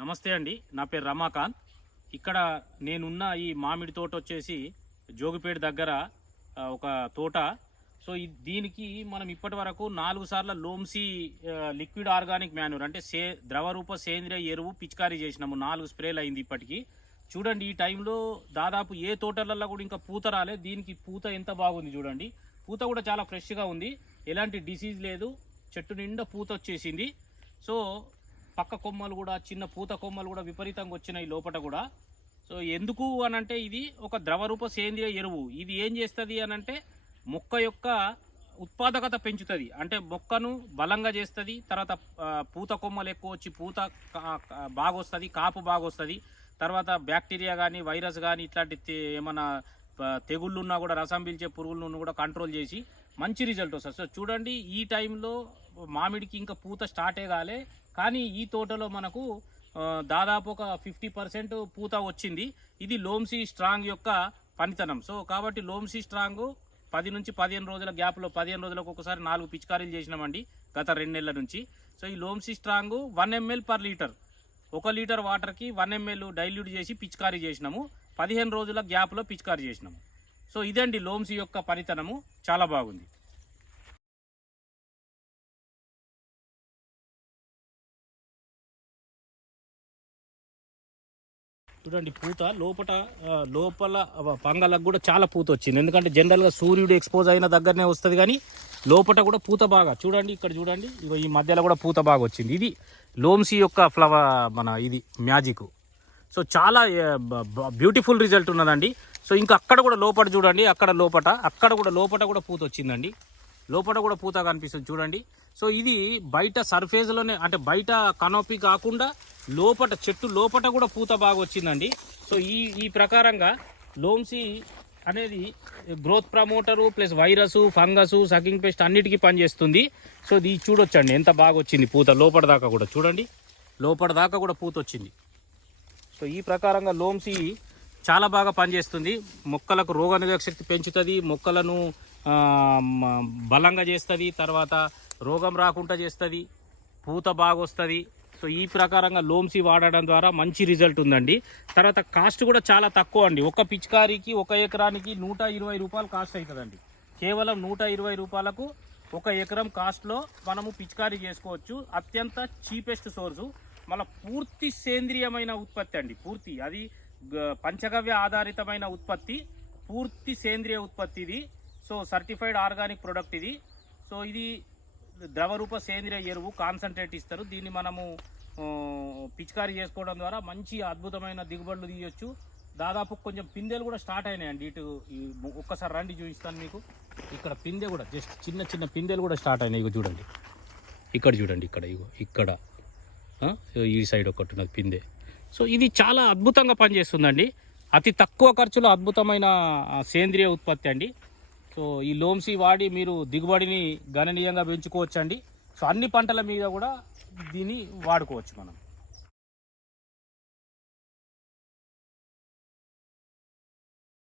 నమస్తే అండి, నా పేరు రమాకాంత్. ఇక్కడ నేనున్న ఈ మామిడి తోట వచ్చేసి జోగిపేట దగ్గర ఒక తోట. సో దీనికి మనం ఇప్పటి వరకు 4 సార్లు లోమ్సీ లిక్విడ్ ఆర్గానిక్ మాన్యూర్ అంటే ద్రవరూప సేంద్రియ ఎరువు పిచికారీ చేసినాము. 4 స్ప్రేలు అయింది ఇప్పటికి. చూడండి, ఈ టైంలో దాదాపు ఏ తోటలలో కూడా ఇంకా పూత రాలే. దీనికి పూత ఎంత బాగుంది చూడండి. పూత కూడా చాలా ఫ్రెష్గా ఉంది, ఎలాంటి డిసీజ్ లేదు, చెట్టు నిండా పూత వచ్చేసింది. సో పక్క కొమ్మలు కూడా, చిన్న పూత కొమ్మలు కూడా విపరీతంగా వచ్చినాయి లోపల కూడా. సో ఎందుకు అనంటే ఇది ఒక ద్రవరూప సేంద్రియ ఎరువు. ఇది ఏం చేస్తుంది అనంటే మొక్క యొక్క ఉత్పాదకత పెంచుతుంది, అంటే మొక్కను బలంగా చేస్తుంది. తర్వాత పూత కొమ్మలు ఎక్కువ వచ్చి పూత బాగా వస్తుంది, కాపు బాగా వస్తుంది. తర్వాత బ్యాక్టీరియా కానీ వైరస్ కానీ ఇట్లాంటి ఏమైనా తెగుళ్ళు ఉన్నా కూడా, రసం పీల్చే పురుగులను కూడా కంట్రోల్ చేసి మంచి రిజల్ట్ వస్తుంది. సో చూడండి, ఈ టైంలో మామిడికి ఇంకా పూత స్టార్టే కాలే, కానీ ఈ తోటలో మనకు దాదాపు ఒక 50% పూత వచ్చింది. ఇది లోమ్సీ స్ట్రాంగ్ యొక్క పనితనం. సో కాబట్టి లోమ్సీ స్ట్రాంగ్ 10 నుంచి 15 రోజుల గ్యాప్లో, 15 రోజులకు ఒకసారి 4 పిచికారీలు చేసినామండి గత 2 నెలల నుంచి. సో ఈ లోమ్సీ strong 1 ml per litre, 1 litre వాటర్కి 1 ml డైల్యూట్ చేసి పిచికారీ చేసినాము. 15 రోజుల గ్యాప్లో పిచికారీ చేసినాము. సో ఇదండి లోమ్సీ యొక్క పనితనము, చాలా బాగుంది. చూడండి, పూత లోపల పంగలకు కూడా చాలా పూత వచ్చింది. ఎందుకంటే జనరల్గా సూర్యుడు ఎక్స్పోజ్ అయిన దగ్గరనే వస్తుంది, కానీ లోపల కూడా పూత బాగా చూడండి. ఇక్కడ చూడండి, ఈ మధ్యలో కూడా పూత బాగా వచ్చింది. ఇది లోమ్సీ యొక్క ఫ్లవర్, ఇది మ్యాజిక్. సో చాలా బ్యూటిఫుల్ రిజల్ట్ ఉన్నదండి. సో ఇంకా అక్కడ కూడా లోపల చూడండి, అక్కడ కూడా లోపల కూడా పూత వచ్చిందండి. లోపల కూడా పూత కనిపిస్తుంది చూడండి. సో ఇది బయట సర్ఫేస్లోనే, అంటే బయట కనోపీ కాకుండా లోపల, చెట్టు లోపల కూడా పూత బాగా వచ్చిందండి. సో ఈ ప్రకారంగా లోమ్సీ అనేది growth promoter plus virus, fungus, sucking pest అన్నిటికీ పనిచేస్తుంది. సో ఇది చూడొచ్చండి ఎంత బాగా వచ్చింది పూత. లోపల దాకా కూడా చూడండి, లోపల దాకా కూడా పూత వచ్చింది. సో ఈ ప్రకారంగా లోమ్సీ చాలా బాగా పనిచేస్తుంది. మొక్కలకు రోగనిరోధక శక్తి పెంచుతుంది, మొక్కలను బలంగా చేస్తుంది, తర్వాత రోగం రాకుండా చేస్తుంది, పూత బాగా వస్తుంది. సో ఈ ప్రకారంగా లోమ్సీ వాడడం ద్వారా మంచి రిజల్ట్ ఉందండి. తర్వాత కాస్ట్ కూడా చాలా తక్కువ అండి. ఒక పిచికారీకి 1 ఎకరానికి 120 రూపాయలు కాస్ట్ అవుతుందండి. కేవలం 120 రూపాయలకు 1 ఎకరం కాస్ట్లో మనము పిచికారీ చేసుకోవచ్చు. అత్యంత చీపెస్ట్ సోర్సు, మళ్ళీ పూర్తి సేంద్రియమైన ఉత్పత్తి అండి. పూర్తి అది పంచగవ్య ఆధారితమైన ఉత్పత్తి, పూర్తి సేంద్రియ ఉత్పత్తి ఇది. సో సర్టిఫైడ్ ఆర్గానిక్ ప్రొడక్ట్ ఇది. సో ఇది ద్రవరూప సేంద్రియ ఎరువు కాన్సన్ట్రేట్ ఇస్తారు. దీన్ని మనము పిచికారీ చేసుకోవడం ద్వారా మంచి అద్భుతమైన దిగుబడులు తీయొచ్చు. దాదాపు కొంచెం పిందెలు కూడా స్టార్ట్ అయినాయండి. ఇటు ఒక్కసారి రండి చూపిస్తాను మీకు. ఇక్కడ పిందె కూడా జస్ట్ చిన్న పిందెలు కూడా స్టార్ట్ అయినాయి. ఇగో చూడండి, ఇక్కడ చూడండి, ఇక్కడ ఈ సైడ్ ఒకటి ఉన్నది పిందె. సో ఇది చాలా అద్భుతంగా పనిచేస్తుందండి. అతి తక్కువ ఖర్చులో అద్భుతమైన సేంద్రియ ఉత్పత్తి అండి. సో ఈ లోమ్సీ వాడి మీరు దిగుబడిని గణనీయంగా పెంచుకోవచ్చు అండి. సో అన్ని పంటల మీద కూడా దీన్ని వాడుకోవచ్చు మనం.